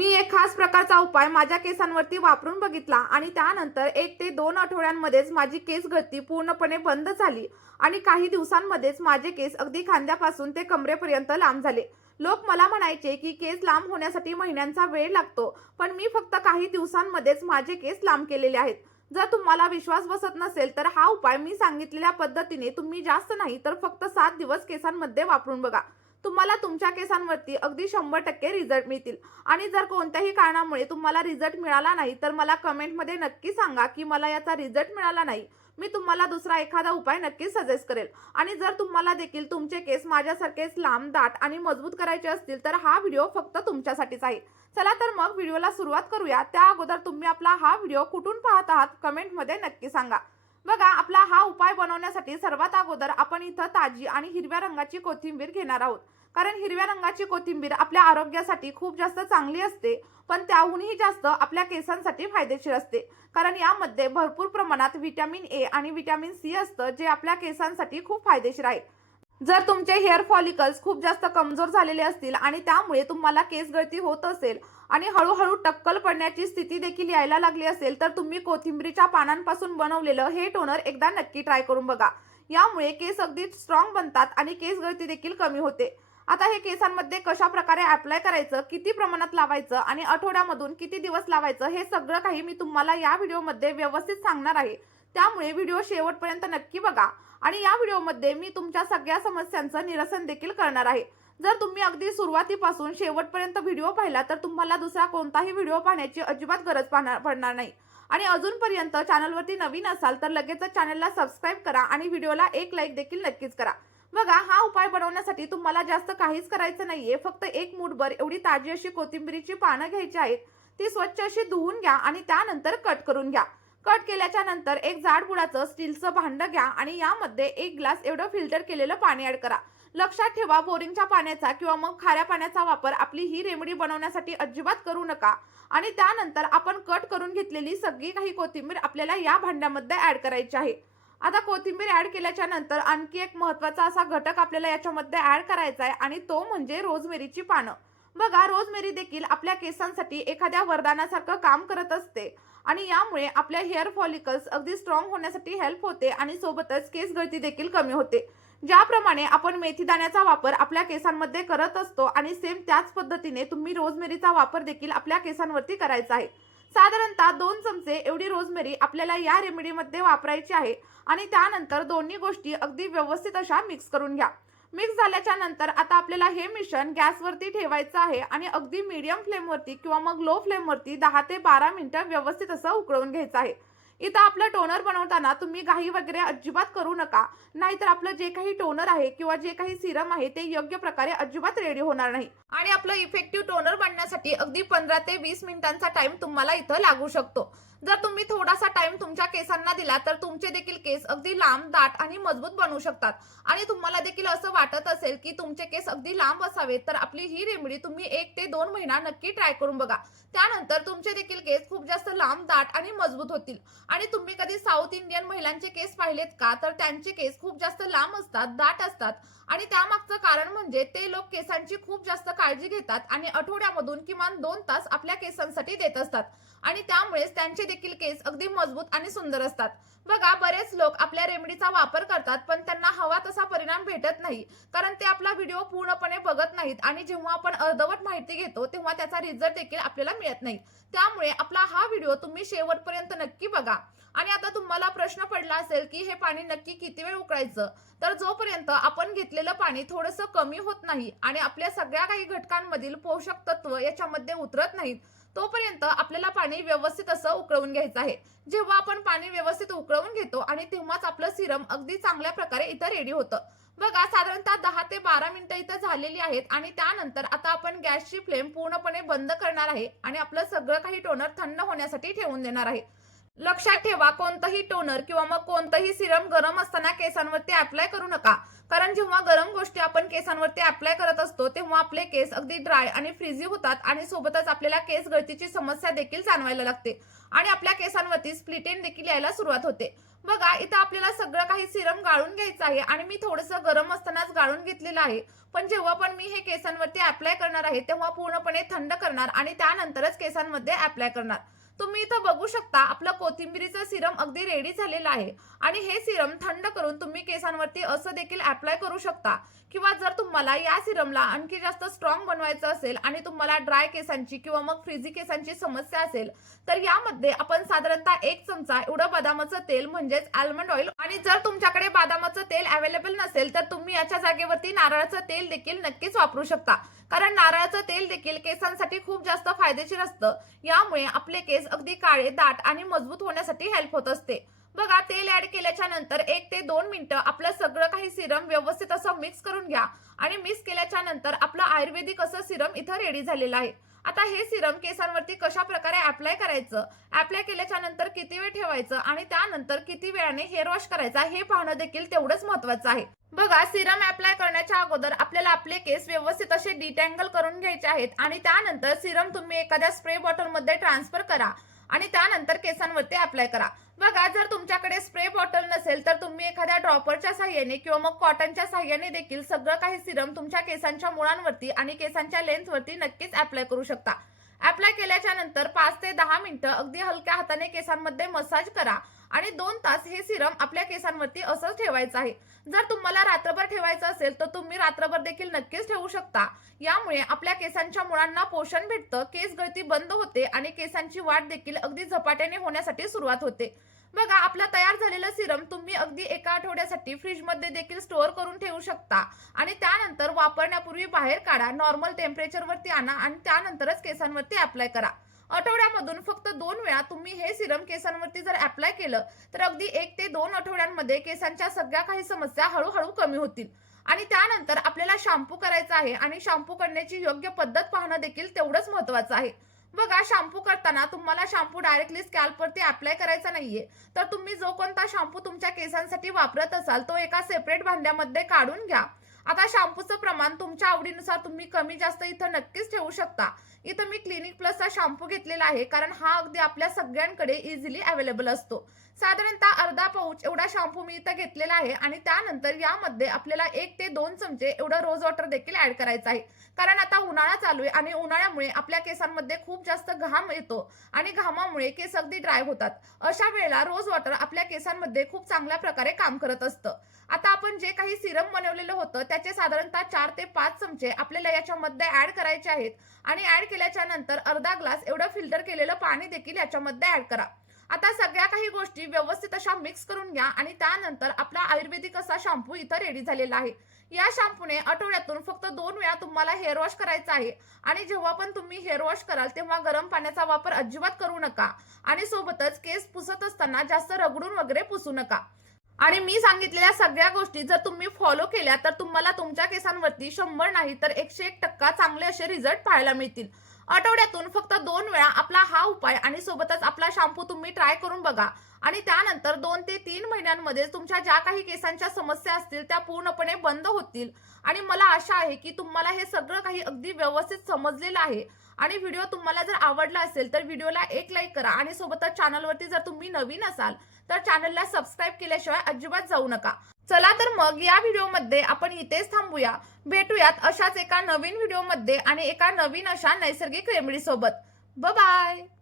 मी एक खास प्रकारचा उपाय माझ्या केसांवरती वापरून बघितला आणि त्यानंतर 1 ते 2 आठवड्यांमध्येच माझी केस गळती पूर्णपणे बंद झाली आणि काही दिवसांमध्येच माझे केस अगदी खांद्यापासून ते कमरेपर्यंत लांब झाले. लोक मला म्हणायचे की केस लांब होण्यासाठी महिन्यांचा वेळ लागतो, पण मी फक्त काही दिवसांमध्येच माझे केस लांब केलेले आहेत. जर तुम्हाला विश्वास बसत नसेल तर हा उपाय मी सांगितलेल्या पद्धतीने तुम्ही जास्त नाही तर फक्त 7 दिवस केसांमध्ये वापरून बघा. तुम्हाला तुमच्या केसांवरती अगदी 100% रिझल्ट मिळतील. आणि जर कोणत्याही कारणामुळे तुम्हाला रिझल्ट मिळाला नाही तर मला कमेंटमध्ये नक्की सांगा की मला याचा रिझल्ट मिळाला नाही. मी तुम्हाला दुसरा एखादा उपाय नक्कीच सजेस्ट करेल. आणि जर तुम्हाला देखील तुमचे केस माझ्यासारखेच लांब, दाट आणि मजबूत करायचे असतील तर हा व्हिडिओ फक्त तुमच्यासाठीच आहे. चला तर मग व्हिडिओला सुरुवात करूया. त्या अगोदर तुम्ही आपला हा व्हिडिओ कुठून पाहत आहात कमेंटमध्ये नक्की सांगा. बघा, आपला हा उपाय बनवण्यासाठी सर्वात अगोदर आपण इथं ताजी आणि हिरव्या रंगाची कोथिंबीर घेणार आहोत. कारण हिरव्या रंगाची कोथिंबीर आपल्या आरोग्यासाठी खूप जास्त चांगली असते, पण त्याहूनही जास्त आपल्या केसांसाठी फायदेशीर असते. कारण यामध्ये भरपूर प्रमाणात व्हिटॅमिन ए आणि व्हिटॅमिन सी असतं, जे आपल्या केसांसाठी खूप फायदेशीर आहे. जर तुमचे हेअर फॉलिकल्स खूप जास्त कमजोर झालेले असतील आणि त्यामुळे तुम्हाला केस गळती होत असेल आणि हळूहळू टक्कल पडण्याची स्थिती देखील यायला लागली असेल तर तुम्ही कोथिंबीरीच्या पानांपासून बनवलेलं हे टोनर एकदा नक्की ट्राय करून बघा. यामुळे केस अगदी स्ट्रॉंग बनतात आणि केस गळती देखील कमी होते. आता हे केसांमध्ये कशा प्रकारे अप्लाय करायचं, किती प्रमाणात लावायचं आणि आठवड्यामधून किती दिवस लावायचं हे सगळं काही मी तुम्हाला या व्हिडिओमध्ये व्यवस्थित सांगणार आहे. त्यामुळे व्हिडिओ शेवटपर्यंत नक्की बघा. आणि या व्हिडिओमध्ये मी तुमच्या सगळ्या समस्यांचं निरसन देखील करणार आहे. जर तुम्ही अगदी सुरुवातीपासून शेवटपर्यंत व्हिडिओ पाहिला तर तुम्हाला दुसरा कोणताही व्हिडिओ पाहण्याची अजिबात गरज पडणार नाही. आणि अजूनपर्यंत चॅनलवरती नवीन असाल तर लगेचच चॅनलला सबस्क्राईब करा आणि व्हिडिओला एक लाईक देखील नक्कीच करा. बघा, हा उपाय बनवण्यासाठी तुम्हाला जास्त काहीच करायचं नाहीये. फक्त एक मूठभर एवढी ताजी अशी कोथिंबीरीची पानं घ्यायची आहेत. ती स्वच्छ अशी धुवून घ्या आणि त्यानंतर कट करून घ्या. कट केल्याच्या नंतर एक जाड बुडाचं स्टीलचं भांडं घ्या आणि यामध्ये 1 ग्लास एवढं फिल्टर केलेलं पाणी ऍड करा. लक्षात ठेवा, बोरिंगच्या पाण्याचा किंवा मग खाऱ्या पाण्याचा वापर आपली ही रेमेडी बनवण्यासाठी अजिबात करू नका. आणि त्यानंतर आपण कट करून घेतलेली सगळी काही कोथिंबीर आपल्याला या भांड्यामध्ये ऍड करायची आहे. आता कोथिंबीर ऍड केल्याच्या नंतर आणखी एक महत्त्वाचा असा घटक आपल्याला याच्यामध्ये ऍड करायचा आहे आणि तो म्हणजे रोजमेरीची पानं. बघा, रोजमेरी देखील आपल्या केसांसाठी एखाद्या वरदानासारखं काम करत असते आणि यामुळे आपल्या हेअर फॉलिकल्स अगदी स्ट्रॉंग होण्यासाठी हेल्प होते आणि सोबतच केस गळती देखील कमी होते. ज्याप्रमाणे आपण मेथी दाण्याचा वापर आपल्या केसांमध्ये करत असतो आणि सेम त्याच पद्धतीने तुम्ही रोजमेरीचा वापर देखील आपल्या केसांवरती करायचा आहे. साधारणतः 2 चमचे एवढी रोजमेरी आपल्याला या रेमेडीमध्ये वापरायची आहे. आणि त्यानंतर दोन्ही गोष्टी अगदी व्यवस्थित अशा मिक्स करून घ्या. मिक्स झाल्याच्या नंतर आता आपल्याला हे मिश्रण गॅसवरती ठेवायचं आहे आणि अगदी मीडियम फ्लेमवरती किंवा मग लो फ्लेमवरती 10 ते 12 मिनिटं व्यवस्थित असं उकळून घ्यायचं आहे. इथं आपलं टोनर बनवताना तुम्ही घाई वगैरे अजिबात करू नका, नाहीतर आपलं जे काही टोनर आहे किंवा जे काही सिरम आहे ते योग्य प्रकारे अजिबात रेडी होणार नाही. आणि आपलं इफेक्टिव्ह टोनर बनण्यासाठी अगदी 15 ते 20 मिनिटांचा टाइम तुम्हाला इथं लागू शकतो. जर तुम्ही थोडासा टाइम तुमच्या केसांना दिला तर तुमचे देखील केस अगदी लांब, दाट आणि मजबूत बनू शकतात. आणि तुम्हाला देखील असं वाटत असेल की तुमचे केस अगदी लांब असावेत तर आपली ही रेमेडी तुम्ही 1 ते 2 महिना नक्की ट्राय करून बघा. त्यानंतर तुमचे देखील केस खूप जास्त लांब, दाट आणि मजबूत होतील. आणि तुम्ही कधी साऊथ इंडियन महिलांचे केस पाहिलेत का, तर त्यांचे केस खूप जास्त लांब असतात, दाट असतात. आणि त्यामागचं कारण म्हणजे ते लोक केसांची खूप जास्त काळजी घेतात आणि आठवड्यामधून किमान 2 तास आपल्या केसांसाठी देत असतात. आणि त्यामुळेच त्यांचे देखील केस अगदी मजबूत आणि सुंदर असतात. बघा, बरेच लोक आपल्या रेमेडीचा वापर करतात पण त्यांना हवा तसा परिणाम भेटत नाही, कारण ते आपला व्हिडिओ पूर्णपणे बघत नाहीत आणि जेव्हा आपण अर्धवट माहिती घेतो तेव्हा त्याचा रिझल्ट देखील आपल्याला मिळत नाही. त्यामुळे आपला हा व्हिडिओ तुम्ही शेवटपर्यंत नक्की बघा. आणि आता तुम्हाला प्रश्न पडला असेल की हे पाणी नक्की किती वेळ उकळायचं, तर जोपर्यंत आपण घेतलेलं पाणी थोडंसं कमी होत नाही आणि आपल्या सगळ्या काही घटकांमधील पोषक तत्व याच्यामध्ये उतरत नाहीत तोपर्यंत आपल्याला पाणी व्यवस्थित असं उकळवून घ्यायचं आहे. जेव्हा आपण पाणी व्यवस्थित उकळवून घेतो आणि तेव्हाच आपलं सिरम अगदी चांगल्या प्रकारे इथं रेडी होतं. बघा, साधारणतः 10 ते 12 मिनिटं इथं झालेली आहेत आणि त्यानंतर आता आपण गॅसची फ्लेम पूर्णपणे बंद करणार आहे आणि आपलं सगळं काही टोनर थंड होण्यासाठी ठेवून देणार आहे. लक्षात ठेवा, कोणतंही टोनर किंवा मग कोणतंही सिरम गरम असताना केसांवरती अप्लाय करू नका. कारण जेव्हा गरम गोष्टी आपण केसांवरती अप्लाय करत असतो तेव्हा आपले केस अगदी ड्राय आणि फ्रीझी होतात आणि सोबतच आपल्याला केस गळतीची समस्या देखील जाणवायला लागते आणि आपल्या केसांवरती स्प्लिट एंड देखील यायला सुरुवात होते. बघा इथं आपल्याला सगळं काही सिरम गाळून घ्यायचं आहे आणि मी थोडंसं गरम असतानाच गाळून घेतलेलं आहे. पण जेव्हा पण मी हे केसांवरती अप्लाय करणार आहे तेव्हा पूर्णपणे थंड करणार आणि त्यानंतरच केसांमध्ये अप्लाय करणार. तुम्ही इथं बघू शकता आपलं कोथिंबिरीचं सिरम अगदी रेडी झालेलं आहे आणि हे सिरम थंड करून तुम्ही केसांवरती असं देखील अप्लाय करू शकता किंवा जर तुम्हाला या सिरमला आणखी जास्त स्ट्रॉंग बनवायचं असेल आणि तुम्हाला ड्राय केसांची किंवा मग फ्रिझी केसांची समस्या असेल तर यामध्ये आपण साधारणतः 1 चमचा एवढं बदामाचं तेल म्हणजेच आल्मंड ऑइल आणि जर तुमच्याकडे बदामाचं तेल अवेलेबल नसेल तर तुम्ही याच्या जागेवरती नारळाचं तेल देखील नक्कीच वापरू शकता. कारण नारळाचं तेल देखील केसांसाठी खूप जास्त फायदेशीर असतं. यामुळे आपले केस अगदी काळे, दाट आणि मजबूत होण्यासाठी हेल्प होत असते. बघा तेल ऍड केल्याच्या नंतर 1 ते 2 मिनिटं आपलं सगळं काही सिरम व्यवस्थित असं मिक्स करून घ्या आणि मिक्स केल्याच्या नंतर आपलं आयुर्वेदिक असं सिरम इथं रेडी झालेलं आहे. आता हे सिरम केसांवरती कशा प्रकारे अप्लाय करायचं, अप्लाय केल्याच्या नंतर किती वेळ ठेवायचं आणि त्यानंतर किती वेळाने हेअर वॉश करायचा हे पाहणं देखील तेवढंच महत्त्वाचं आहे. बघा सिरम अप्लाय करण्याच्या अगोदर आपल्याला आपले केस व्यवस्थित असे डिटँगल करून घ्यायचे आहेत आणि त्यानंतर सिरम तुम्ही एखाद्या स्प्रे बॉटलमध्ये ट्रान्सफर करा आणि त्यानंतर केसांवरती अप्लाय करा. बघा जर तुमच्याकडे स्प्रे बॉटल नसेल तर तुम्ही एखाद्या ड्रॉपरच्या साहाय्याने किंवा मग कॉटनच्या साहाय्याने देखील सगळं काही सिरम तुमच्या केसांच्या मुळांवरती आणि केसांच्या लेन्थवरती नक्कीच अप्लाय करू शकता. अप्लाय केल्याच्या नंतर 5 ते 10 मिनिटं अगदी हलक्या हाताने केसांमध्ये मसाज करा आणि 2 तास हे सिरम आपल्या केसांवरती असंच ठेवायचं आहे. जर तुम्हाला रात्रभर ठेवायचं असेल तर तुम्ही रात्रभर देखील नक्कीच ठेवू शकता. यामुळे आपल्या केसांच्या मुळांना पोषण भेटतं, केस गळती बंद होते आणि केसांची वाढ देखील अगदी झपाट्याने होण्यासाठी सुरुवात होते. बघा आपला तयार झालेलं सिरम तुम्ही अगदी एका आठवड्यासाठी फ्रीजमध्ये देखील स्टोअर करून ठेवू शकता आणि त्यानंतर वापरण्यापूर्वी बाहेर काढा, नॉर्मल टेम्परेचरवरती आणा आणि त्यानंतरच केसांवरती अप्लाय करा. आठवड्यामधून फक्त 2 वेळा तुम्ही हे सिरम केसांवरती जर अप्लाय केलं तर अगदी 1 ते 2 आठवड्यांमध्ये केसांच्या सगळ्या काही समस्या हळूहळू कमी होतील. आणि त्यानंतर आपल्याला शॅम्पू करायचा आहे आणि शॅम्पू करण्याची योग्य पद्धत पाहणं देखील तेवढंच महत्त्वाचं आहे. बघा शॅम्पू करताना तुम्हाला शॅम्पू डायरेक्टली स्कॅल्पवरती अप्लाय करायचा नाहीये, तर तुम्ही जो कोणता शॅम्पू तुमच्या केसांसाठी वापरत असाल तो एका सेपरेट भांड्यामध्ये काढून घ्या. आता शॅम्पूचं प्रमाण तुमच्या आवडीनुसार तुम्ही कमी जास्त इथं नक्कीच ठेवू शकता. इथं मी क्लिनिक प्लसचा शॅम्पू घेतलेला आहे कारण हा अगदी आपल्या सगळ्यांकडे इझिली अवेलेबल असतो. साधारणतः अर्धा पाऊच एवढा शॅम्पू मी इथं घेतलेला आहे आणि त्यानंतर यामध्ये आपल्याला 1 ते 2 चमचे एवढं रोज वॉटर देखील ऍड करायचं आहे. कारण आता उन्हाळा चालू आहे आणि उन्हाळ्यामुळे आपल्या केसांमध्ये खूप जास्त घाम येतो आणि घामामुळे केस अगदी ड्राय होतात. अशा वेळेला रोज वॉटर आपल्या केसांमध्ये खूप चांगल्या प्रकारे काम करत असतं. आता आपण जे काही सिरम बनवलेलं होतं त्याचे साधारणतः 4 ते 5 चमचे आपल्याला याच्यामध्ये ऍड करायचे आहेत आणि ऍड केल्याच्या नंतर अर्धा ग्लास एवढं फिल्टर केलेलं पाणी देखील याच्यामध्ये ऍड करा. आता सगळ्या काही गोष्टी व्यवस्थित अशा मिक्स करून घ्या आणि त्यानंतर आपला आयुर्वेदिक असा शॅम्पू इथं रेडी झालेला आहे. या शॅम्पूने आठवड्यातून फक्त 2 वेळा तुम्हाला हेअर वॉश करायचा आहे आणि जेव्हा पण तुम्ही हेअर वॉश कराल तेव्हा गरम पाण्याचा वापर अजिबात करू नका आणि सोबतच केस पुसत असताना जास्त रगडून वगैरे पुसू नका. आणि मी सांगितलेल्या सगळ्या गोष्टी जर तुम्ही फॉलो केल्या तर तुम्हाला तुमच्या केसांवरती 100 नाही तर 101% चांगले असे रिझल्ट पाहायला मिळतील. आठवड्यातून फक्त 2 वेळा आपला हा उपाय आणि सोबतच आपला शॅम्पू तुम्ही ट्राय करून बघा आणि त्यानंतर 2 ते 3 महिन्यांमध्ये तुमच्या ज्या काही केसांच्या समस्या असतील त्या पूर्णपणे बंद होतील. आणि मला आशा आहे की तुम्हाला हे सगळं काही अगदी व्यवस्थित समजलेलं आहे आणि व्हिडिओ तुम्हाला जर आवडला असेल तर व्हिडिओला एक लाईक करा आणि सोबतच चॅनलवरती जर तुम्ही नवीन असाल तर चॅनलला सबस्क्राईब केल्याशिवाय अजिबात जाऊ नका. चला तर मग या व्हिडिओमध्ये आपण इथेच थांबूया. भेटूयात अशाच एका नवीन व्हिडिओमध्ये आणि एका नवीन अशा नैसर्गिक रेमेडी सोबत. Bye bye.